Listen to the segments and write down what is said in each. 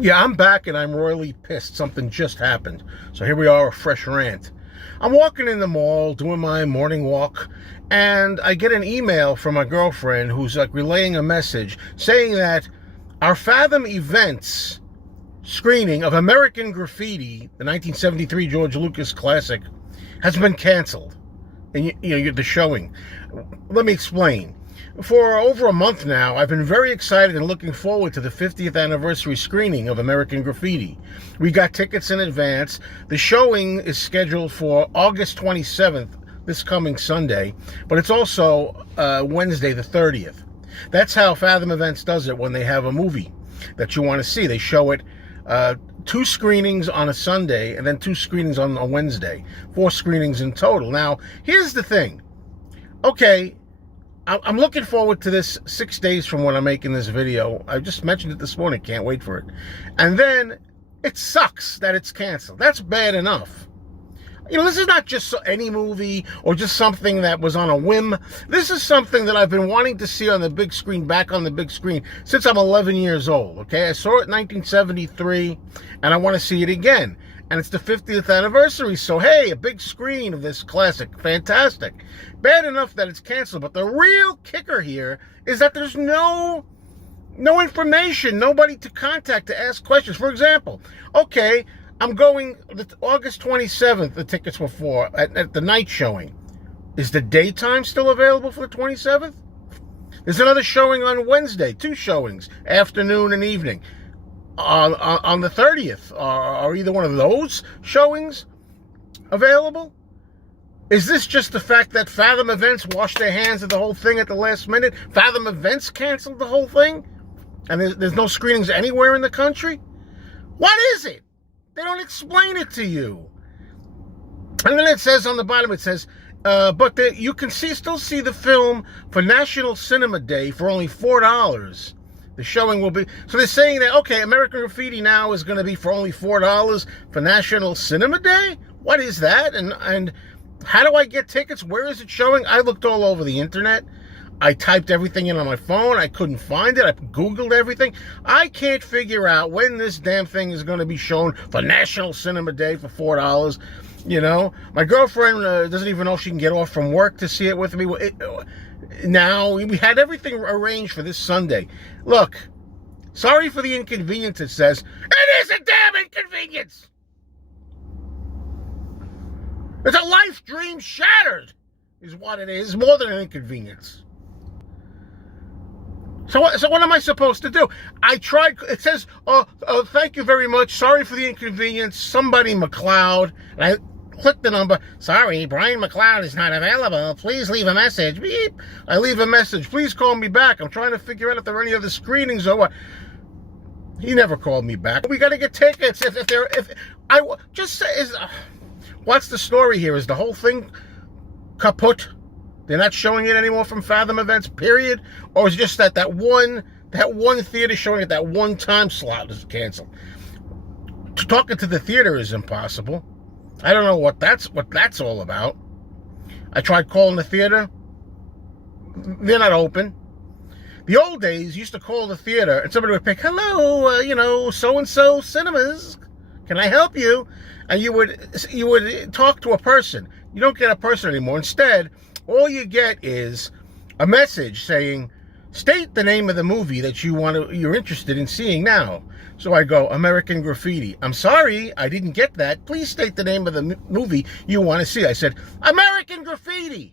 Yeah, I'm back and I'm royally pissed. Something just happened. So here we are, a fresh rant. I'm walking in the mall, doing my morning walk, and I get an email from my girlfriend who's like relaying a message saying that our Fathom Events screening of American Graffiti, the 1973 George Lucas classic, has been canceled. And the showing. Let me explain. For over a month now, I've been very excited and looking forward to the 50th anniversary screening of American Graffiti. We got tickets in advance. The showing is scheduled for August 27th, this coming Sunday, but it's also Wednesday the 30th. That's how Fathom Events does it when they have a movie that you want to see. They show it 2 screenings on a Sunday and then 2 screenings on a Wednesday. 4 screenings in total. Now, here's the thing. Okay, I'm looking forward to this 6 days from when I'm making this video. I just mentioned it this morning. Can't wait for it. And then it sucks that it's canceled. That's bad enough. This is not just any movie or just something that was on a whim. This is something that I've been wanting to see on the big screen, back on the big screen, since I'm 11 years old, okay? I saw it in 1973, and I want to see it again. And it's the 50th anniversary, so hey, a big screen of this classic. Fantastic. Bad enough that it's canceled, but the real kicker here is that there's no information, nobody to contact to ask questions. For example, okay, I'm going August 27th, the tickets were for, at the night showing. Is the daytime still available for the 27th? There's another showing on Wednesday, 2 showings, afternoon and evening. On the 30th, are either one of those showings available? Is this just the fact that Fathom Events washed their hands of the whole thing at the last minute? Fathom Events canceled the whole thing? And there's no screenings anywhere in the country? What is it? They don't explain it to you. And then it says on the bottom, it says, but you can still see the film for National Cinema Day for only $4. The showing will be... So they're saying that, okay, American Graffiti now is going to be for only $4 for National Cinema Day? What is that? And how do I get tickets? Where is it showing? I looked all over the internet. I typed everything in on my phone. I couldn't find it. I Googled everything. I can't figure out when this damn thing is going to be shown for National Cinema Day for $4. My girlfriend doesn't even know if she can get off from work to see it with me. Now, we had everything arranged for this Sunday. Look, sorry for the inconvenience, it says. It is a damn inconvenience! It's a life dream shattered, is what it is. More than an inconvenience. So what am I supposed to do? I tried, it says, thank you very much. Sorry for the inconvenience. Somebody McLeod. And I click the number. Sorry, Brian McLeod is not available. Please leave a message. Beep. I leave a message. Please call me back. I'm trying to figure out if there are any other screenings or what. He never called me back. We got to get tickets. What's the story here? Is the whole thing kaput? They're not showing it anymore from Fathom Events, period? Or is it just that one theater showing at that one time slot is canceled? Talking to the theater is impossible. I don't know what that's all about. I tried calling the theater. They're not open. The old days, you used to call the theater and somebody would pick, hello, so-and-so cinemas. Can I help you? And you would talk to a person. You don't get a person anymore. Instead, all you get is a message saying, state the name of the movie that you're interested in seeing now. So I go, American Graffiti. I'm sorry, I didn't get that. Please state the name of the movie you want to see. I said, American Graffiti.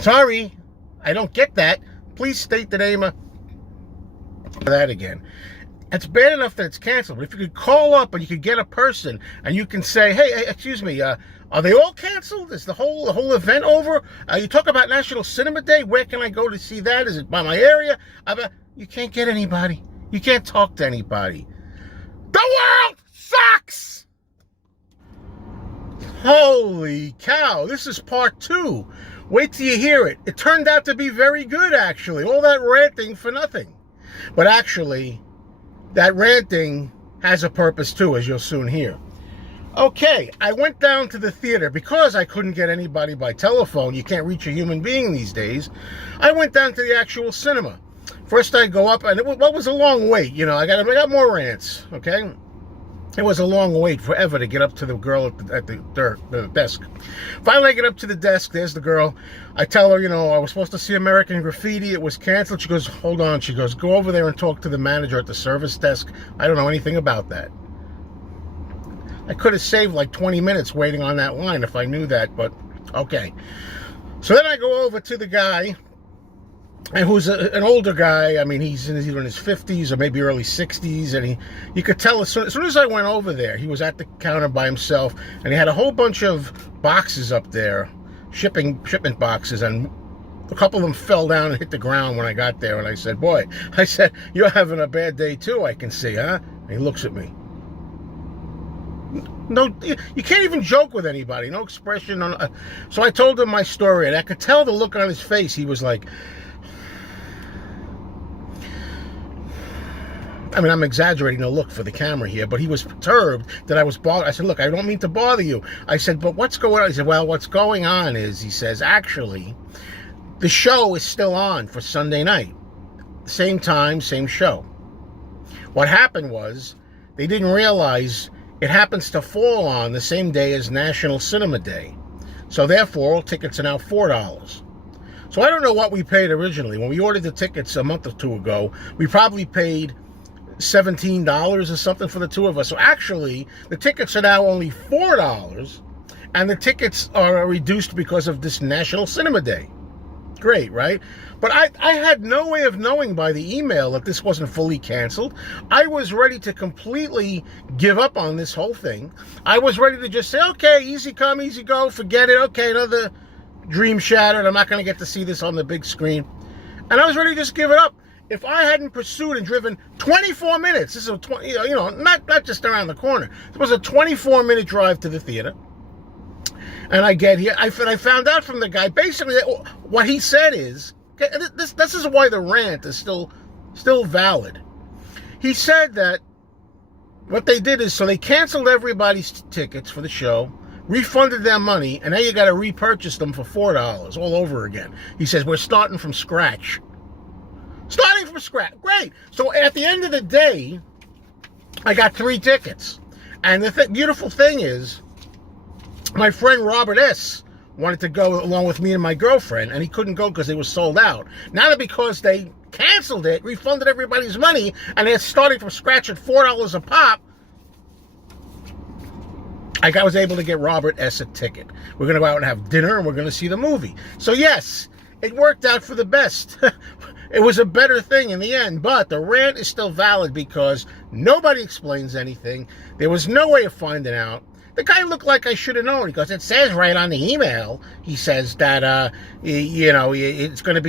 Sorry, I don't get that. Please state the name of that again. It's bad enough that it's canceled, but if you could call up and you could get a person and you can say, hey, excuse me, are they all canceled? Is the whole event over? You talk about National Cinema Day. Where can I go to see that? Is it by my area? You can't get anybody. You can't talk to anybody. The world sucks! Holy cow, this is part 2. Wait till you hear it. It turned out to be very good, actually. All that ranting for nothing. But actually, that ranting has a purpose too, as you'll soon hear. Okay, I went down to the theater because I couldn't get anybody by telephone. You can't reach a human being these days. I went down to the actual cinema. First I go up, and it was a long wait. You know, I got more rants, okay? It was a long wait, forever, to get up to the girl at the desk. Finally, I get up to the desk. There's the girl. I tell her, you know, I was supposed to see American Graffiti. It was canceled. She goes, hold on. She goes, go over there and talk to the manager at the service desk. I don't know anything about that. I could have saved like 20 minutes waiting on that line if I knew that, but okay. So then I go over to the guy, and who's an older guy. I mean, he's either in his 50s or maybe early 60s, and you could tell as soon as I went over there, he was at the counter by himself, and he had a whole bunch of boxes up there, shipment boxes, and a couple of them fell down and hit the ground when I got there, and I said, boy, you're having a bad day too, I can see, huh? And he looks at me. No, you can't even joke with anybody, no expression. So I told him my story, and I could tell the look on his face. He was like, I mean, I'm exaggerating the look for the camera here, but he was perturbed that I was bothered. I said, look, I don't mean to bother you. I said, but what's going on? He said, well, what's going on is, he says, actually, the show is still on for Sunday night. Same time, same show. What happened was, they didn't realize it happens to fall on the same day as National Cinema Day. So therefore, all tickets are now $4. So I don't know what we paid originally. When we ordered the tickets a month or two ago, we probably paid $17 or something for the two of us. So actually, the tickets are now only $4, and the tickets are reduced because of this National Cinema Day. Great, right? But I had no way of knowing by the email that this wasn't fully canceled. I was ready to completely give up on this whole thing. I was ready to just say, okay, easy come, easy go, forget it. Okay, another dream shattered. I'm not going to get to see this on the big screen. And I was ready to just give it up. If I hadn't pursued and driven 24 minutes, this is a 20, you know, not just around the corner. It was a 24-minute drive to the theater. And I get here, I found out from the guy, basically, what he said is, okay, this is why the rant is still valid. He said that what they did is, so they canceled everybody's tickets for the show, refunded their money, and now you got to repurchase them for $4 all over again. He says, we're starting from scratch. Starting from scratch. Great. So at the end of the day, I got 3 tickets. And the beautiful thing is, my friend Robert S. wanted to go along with me and my girlfriend, and he couldn't go because they were sold out. Now that because they canceled it, refunded everybody's money, and they're starting from scratch at $4 a pop, I was able to get Robert S. a ticket. We're going to go out and have dinner, and we're going to see the movie. So yes, it worked out for the best. It was a better thing in the end, but the rant is still valid because nobody explains anything. There was no way of finding out. The guy looked like I should have known because it says right on the email. He says that you know, it's going to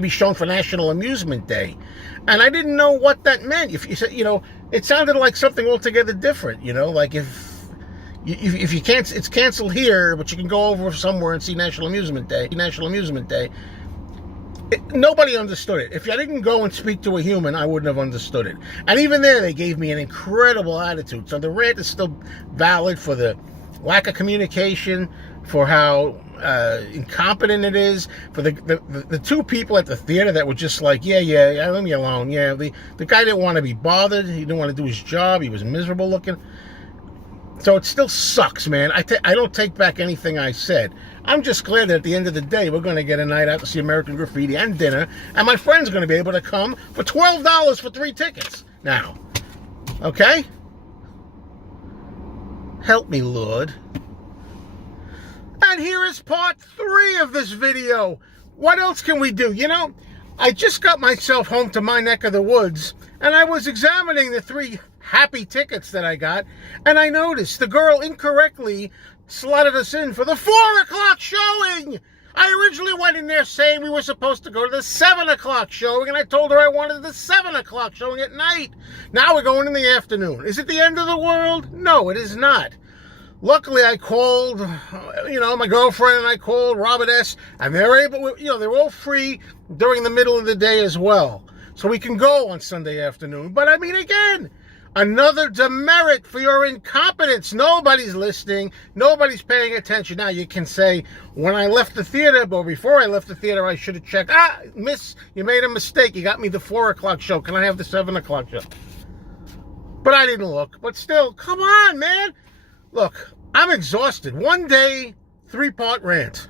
be shown for National Amusement Day, and I didn't know what that meant. If you said, you know, it sounded like something altogether different. You know, like if you can't, it's canceled here, but you can go over somewhere and see National Amusement Day. Nobody understood it. If I didn't go and speak to a human, I wouldn't have understood it. And even there, they gave me an incredible attitude. So the rant is still valid for the lack of communication, for how incompetent it is, for the 2 people at the theater that were just like, yeah, leave me alone. Yeah, the guy didn't want to be bothered. He didn't want to do his job. He was miserable looking. So it still sucks, man. I don't take back anything I said. I'm just glad that at the end of the day, we're going to get a night out to see American Graffiti and dinner, and my friend's going to be able to come for $12 for 3 tickets now. Okay? Help me, Lord. And here is part 3 of this video. What else can we do? You know, I just got myself home to my neck of the woods, and I was examining the 3 happy tickets that I got, and I noticed the girl incorrectly slotted us in for the 4 o'clock showing. I originally went in there saying we were supposed to go to the 7 o'clock showing, and I told her I wanted the 7 o'clock showing at night. Now we're going in the afternoon. Is it the end of the world? No, it is not. Luckily, I called, you know, my girlfriend, and I called Robert S., and they're able, you know, they're all free during the middle of the day as well. So we can go on Sunday afternoon. But I mean, again, Another demerit for your incompetence. Nobody's listening. Nobody's paying attention. Now, you can say, when I left the theater, but before I left the theater, I should have checked. Miss, you made a mistake. You got me the 4 o'clock show. Can I have the 7 o'clock show? But I didn't look. But still, come on, man. Look, I'm exhausted. One day, 3-part rant.